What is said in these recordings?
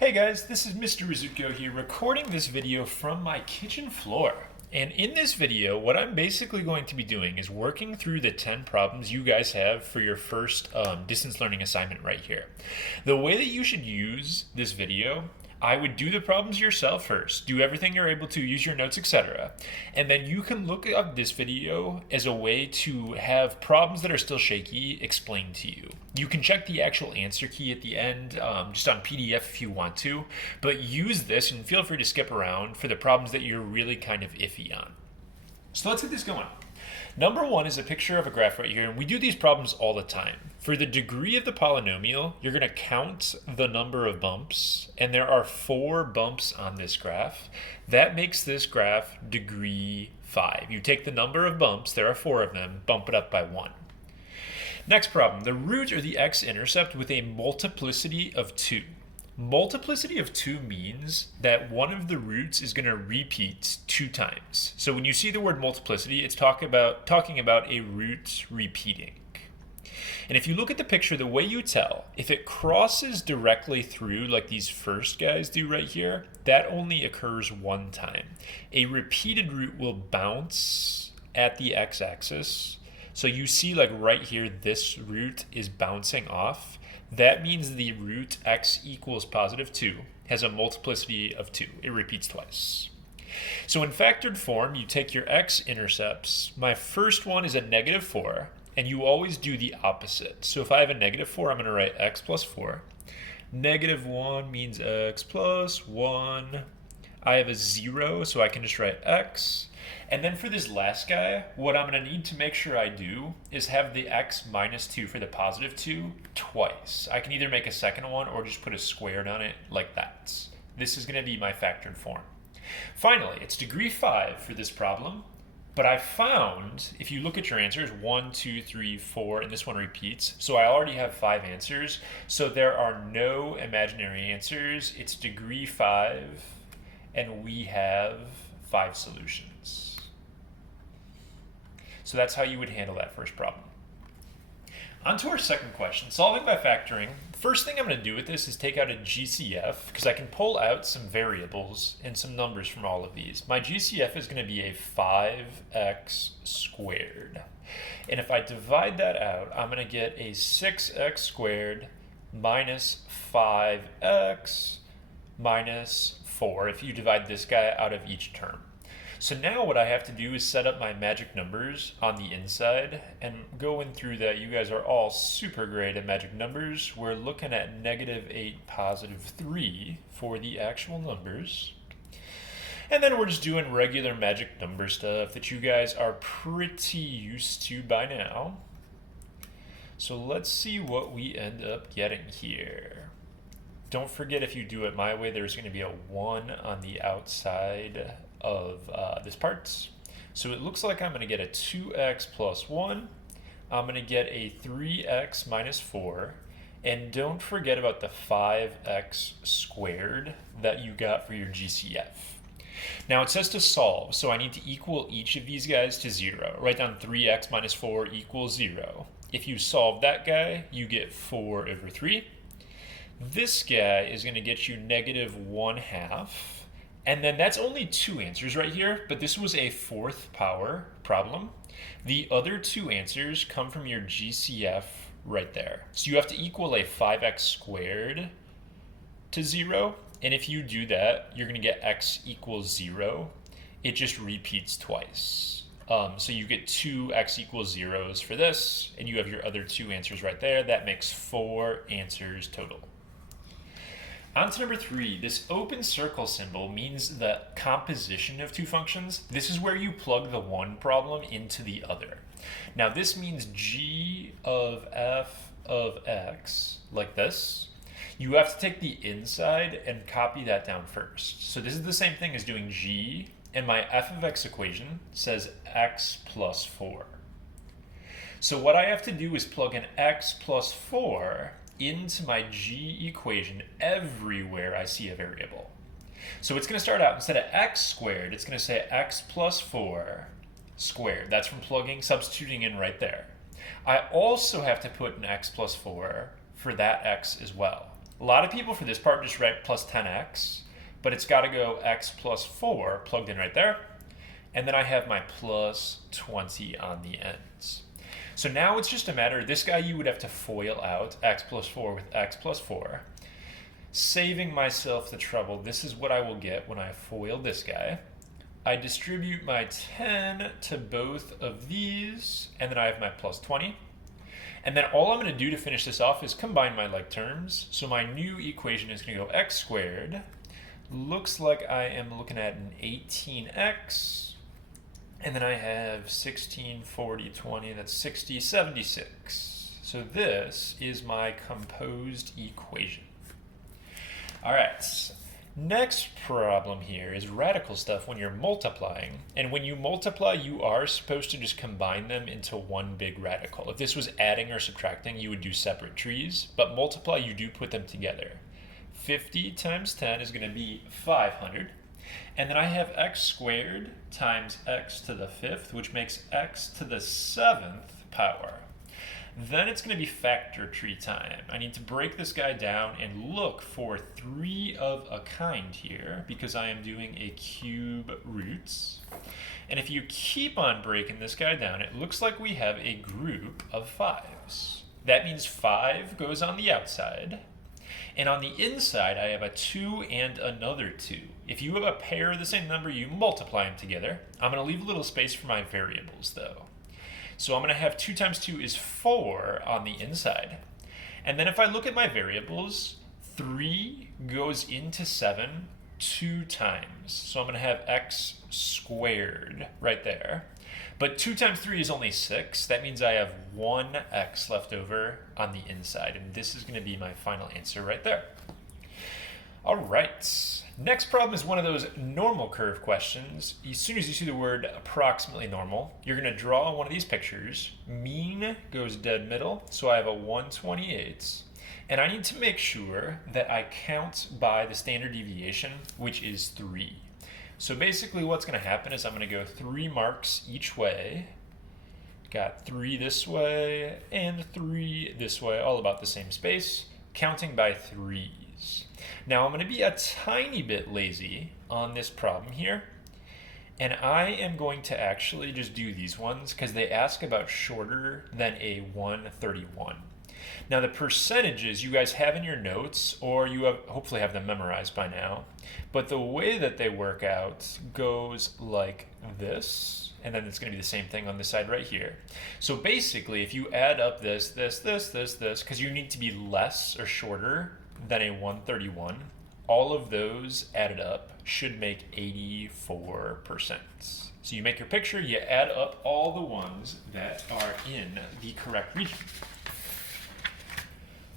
Hey guys, this is Mr. Rizuko here recording this video from my kitchen floor. And in this video, what I'm basically going to be doing is working through the 10 problems you guys have for your first distance learning assignment right here. The way that you should use this video, I would do the problems yourself first, do everything you're able to, use your notes, etc. And then you can look up this video as a way to have problems that are still shaky explained to you. You can check the actual answer key at the end, just on PDF if you want to, but use this and feel free to skip around for the problems that you're really kind of iffy on. So let's get this going. Number one is a picture of a graph right here, and we do these problems all the time. For the degree of the polynomial, you're going to count the number of bumps, and there are 4 bumps on this graph. That makes this graph degree 5. You take the number of bumps, there are 4 of them, bump it up by 1. Next problem, the root or the x-intercept with a multiplicity of 2. Multiplicity of 2 means that one of the roots is going to repeat 2 times. So when you see the word multiplicity, it's talking about a root repeating. And if you look at the picture, the way you tell, if it crosses directly through like these first guys do right here, that only occurs 1 time. A repeated root will bounce at the x-axis. So you see like right here, this root is bouncing off. That means the root x equals positive 2 has a multiplicity of 2. It repeats twice. So in factored form, you take your x-intercepts. My first one is a negative 4, and you always do the opposite. So if I have a negative 4, I'm going to write x plus 4. Negative 1 means x plus 1. I have a 0, so I can just write x. And then for this last guy, what I'm going to need to make sure I do is have the x minus 2 for the positive 2 twice. I can either make a second one or just put a squared on it like that. This is going to be my factored form. Finally, it's degree 5 for this problem, but I found, if you look at your answers, 1, 2, 3, 4, and this one repeats, so I already have 5 answers, so there are no imaginary answers. It's degree 5, and we have 5 solutions. So that's how you would handle that first problem. On to our second question, solving by factoring. First thing I'm going to do with this is take out a GCF, because I can pull out some variables and some numbers from all of these. My GCF is going to be a 5x squared. And if I divide that out, I'm going to get a 6x squared minus 5x minus 4 if you divide this guy out of each term. So now what I have to do is set up my magic numbers on the inside, and going through that, you guys are all super great at magic numbers. We're looking at -8, +3 for the actual numbers. And then we're just doing regular magic number stuff that you guys are pretty used to by now. So let's see what we end up getting here. Don't forget, if you do it my way, there's going to be a 1 on the outside of this part. So it looks like I'm going to get a 2x plus 1. I'm going to get a 3x minus 4. And don't forget about the 5x squared that you got for your GCF. Now it says to solve, so I need to equal each of these guys to 0. Write down 3x minus 4 equals 0. If you solve that guy, you get 4 over 3. This guy is going to get you -1/2. And then that's only 2 answers right here, but this was a 4th power problem. The other 2 answers come from your GCF right there. So you have to equal a 5x squared to 0. And if you do that, you're going to get x equals 0. It just repeats twice. So you get 2x equals 0s for this, and you have your other 2 answers right there. That makes 4 answers total. On to number 3, this open circle symbol means the composition of 2 functions. This is where you plug the one problem into the other. Now this means g of f of x, like this. You have to take the inside and copy that down first. So this is the same thing as doing g, and my f of x equation says x plus 4. So what I have to do is plug in x plus 4 into my g equation everywhere I see a variable. So it's going to start out, instead of x squared, it's going to say x plus 4 squared. That's from substituting in right there. I also have to put an x plus 4 for that x as well. A lot of people for this part just write plus 10x, but it's got to go x plus 4 plugged in right there. And then I have my plus 20 on the ends. So now it's just a matter, this guy you would have to FOIL out, x plus 4 with x plus 4. Saving myself the trouble, this is what I will get when I FOIL this guy. I distribute my 10 to both of these, and then I have my plus 20. And then all I'm going to do to finish this off is combine my like terms. So my new equation is going to go x squared. Looks like I am looking at an 18x. And then I have 16, 40, 20, that's 60, 76. So this is my composed equation. All right. Next problem here is radical stuff when you're multiplying. And when you multiply, you are supposed to just combine them into one big radical. If this was adding or subtracting, you would do separate trees. But multiply, you do put them together. 50 times 10 is going to be 500. And then I have x squared times x to the 5th, which makes x to the 7th power. Then it's going to be factor tree time. I need to break this guy down and look for 3 of a kind here because I am doing a cube roots. And if you keep on breaking this guy down, it looks like we have a group of 5s. That means 5 goes on the outside. And on the inside, I have a 2 and another 2. If you have a pair of the same number, you multiply them together. I'm going to leave a little space for my variables, though. So I'm going to have 2 times 2 is 4 on the inside. And then if I look at my variables, 3 goes into 7 2 times. So I'm going to have x squared right there. But 2 times 3 is only 6. That means I have 1x left over on the inside. And this is going to be my final answer right there. All right. Next problem is one of those normal curve questions. As soon as you see the word approximately normal, you're going to draw one of these pictures. Mean goes dead middle, so I have a 1/28. And I need to make sure that I count by the standard deviation, which is 3. So basically what's going to happen is I'm going to go 3 marks each way. Got 3 this way and 3 this way, all about the same space, counting by 3s. Now I'm going to be a tiny bit lazy on this problem here, and I am going to actually just do these ones because they ask about shorter than a 1/31. Now the percentages you guys have in your notes, or you have hopefully have them memorized by now, but the way that they work out goes like this, and then it's going to be the same thing on this side right here. So basically if you add up this, because you need to be less or shorter than a 1/31, all of those added up should make 84%. So you make your picture, you add up all the ones that are in the correct region.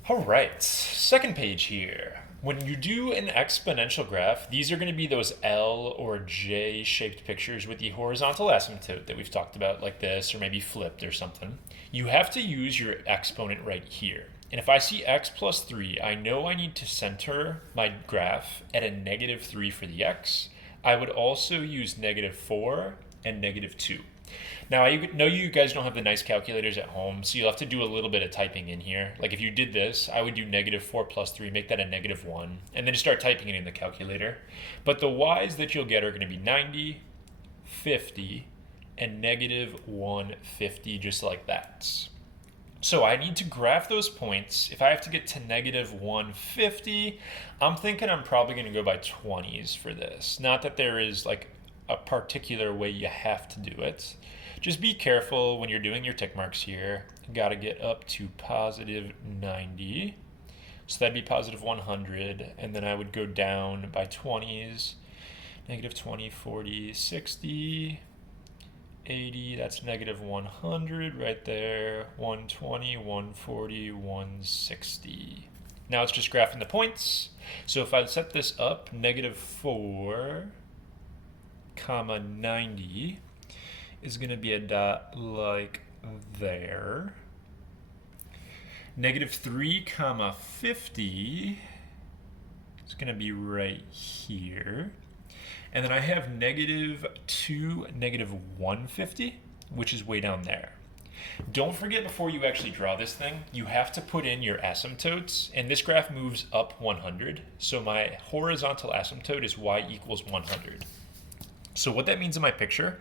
All right, second page here. When you do an exponential graph, these are going to be those L or J shaped pictures with the horizontal asymptote that we've talked about, like this, or maybe flipped or something. You have to use your exponent right here. And if I see x plus 3, I know I need to center my graph at a -3 for the x. I would also use -4 and -2. Now, I know you guys don't have the nice calculators at home, so you'll have to do a little bit of typing in here. Like if you did this, I would do -4 plus 3, make that a -1, and then just start typing it in the calculator. But the y's that you'll get are going to be 90, 50, and -150, just like that. So I need to graph those points. If I have to get to -150, I'm thinking I'm probably going to go by 20s for this. Not that there is like a particular way you have to do it. Just be careful when you're doing your tick marks here. You got to get up to +90. So that'd be +100. And then I would go down by 20s. -20, 40, 60. 80, that's -100 right there, 120, 140, 160. Now it's just graphing the points. So if I set this up, -4, 90 is going to be a dot like there. -3, 50 is going to be right here. And then I have -2, -150, which is way down there. Don't forget before you actually draw this thing, you have to put in your asymptotes, and this graph moves up 100. So my horizontal asymptote is y equals 100. So what that means in my picture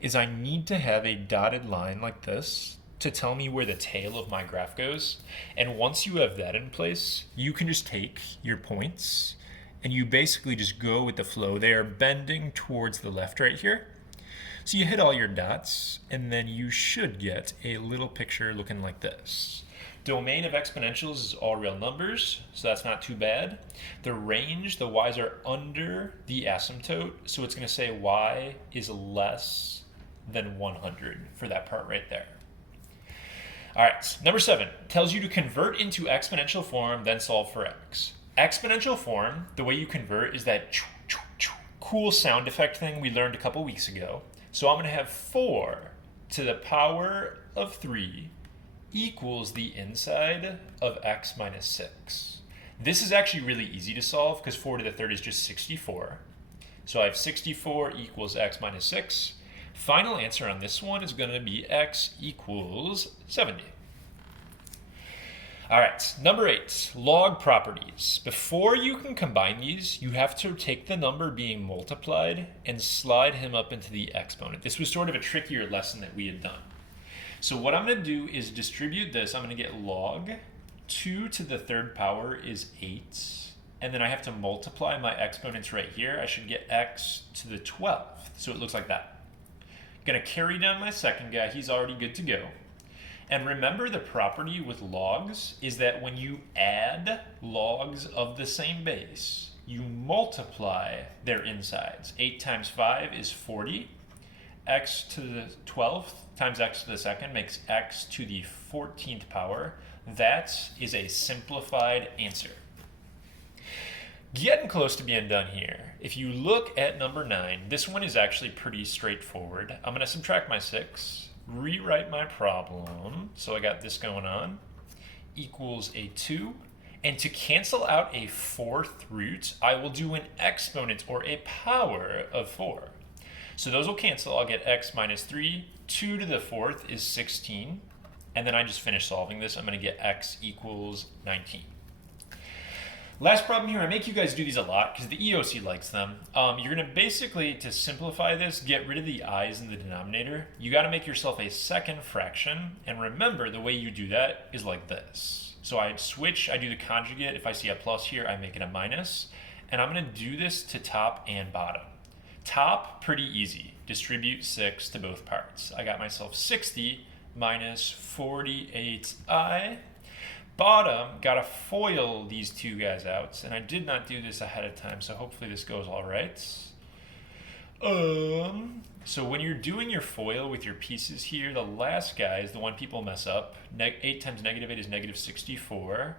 is I need to have a dotted line like this to tell me where the tail of my graph goes. And once you have that in place, you can just take your points and you basically just go with the flow. They are bending towards the left right here. So you hit all your dots, and then you should get a little picture looking like this. Domain of exponentials is all real numbers, so that's not too bad. The range, the y's are under the asymptote, so it's going to say y is less than 100 for that part right there. All right, number 7 tells you to convert into exponential form, then solve for x. Exponential form, the way you convert is that cool sound effect thing we learned a couple weeks ago. So I'm going to have 4 to the power of 3 equals the inside of x minus 6. This is actually really easy to solve because 4 to the third is just 64. So I have 64 equals x minus 6. Final answer on this one is going to be x equals 70. All right, number 8, log properties. Before you can combine these, you have to take the number being multiplied and slide him up into the exponent. This was sort of a trickier lesson that we had done. So what I'm going to do is distribute this. I'm going to get log 2 to the third power is 8. And then I have to multiply my exponents right here. I should get x to the 12th. So it looks like that. Going to carry down my second guy. He's already good to go. And remember, the property with logs is that when you add logs of the same base, you multiply their insides. 8 times 5 is 40. X to the 12th times x to the second makes x to the 14th power. That is a simplified answer. Getting close to being done here. If you look at number 9, this one is actually pretty straightforward. I'm going to subtract my 6. Rewrite my problem, so I got this going on, equals a 2, and to cancel out a 4th root, I will do an exponent or a power of 4. So those will cancel. I'll get x minus 3, 2 to the 4th is 16, and then I just finished solving this. I'm going to get x equals 19. Last problem here, I make you guys do these a lot because the EOC likes them. You're going to basically, to simplify this, get rid of the i's in the denominator. You got to make yourself a second fraction. And remember, the way you do that is like this. So I switch, I do the conjugate. If I see a plus here, I make it a minus. And I'm going to do this to top and bottom. Top, pretty easy. Distribute 6 to both parts. I got myself 60 minus 48i. Bottom, gotta FOIL these two guys out, and I did not do this ahead of time, so hopefully this goes all right. So when you're doing your FOIL with your pieces here, the last guy is the one people mess up. 8 times negative 8 is negative 64,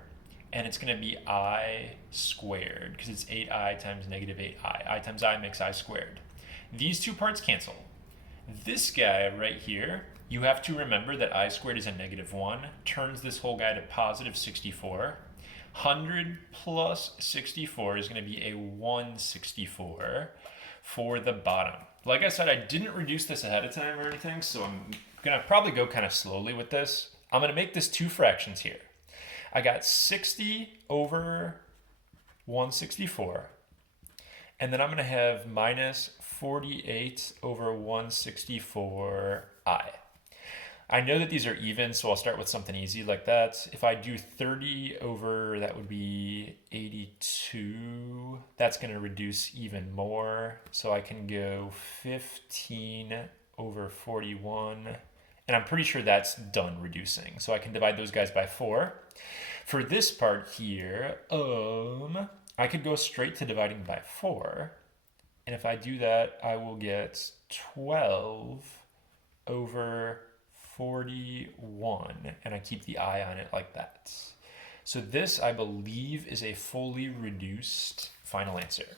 and it's gonna be I squared, because it's 8i times negative 8i. I times I makes I squared. These two parts cancel. This guy right here, you have to remember that I squared is a negative 1, turns this whole guy to positive 64. 100 plus 64 is going to be a 164 for the bottom. Like I said, I didn't reduce this ahead of time or anything, so I'm going to probably go kind of slowly with this. I'm going to make this two fractions here. I got 60 over 164, and then I'm going to have minus 48 over 164i. I know that these are even, so I'll start with something easy like that. If I do 30 over, that would be 82. That's going to reduce even more. So I can go 15 over 41. And I'm pretty sure that's done reducing. So I can divide those guys by 4. For this part here, I could go straight to dividing by 4. And if I do that, I will get 12 over 41, and I keep the I on it like that. So this, I believe, is a fully reduced final answer.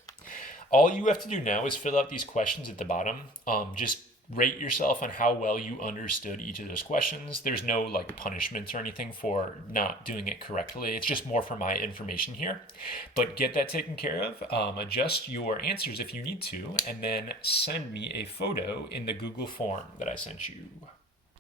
All you have to do now is fill out these questions at the bottom. Just rate yourself on how well you understood each of those questions. There's no like punishment or anything for not doing it correctly. It's just more for my information here. But get that taken care of. Adjust your answers if you need to, and then send me a photo in the Google form that I sent you.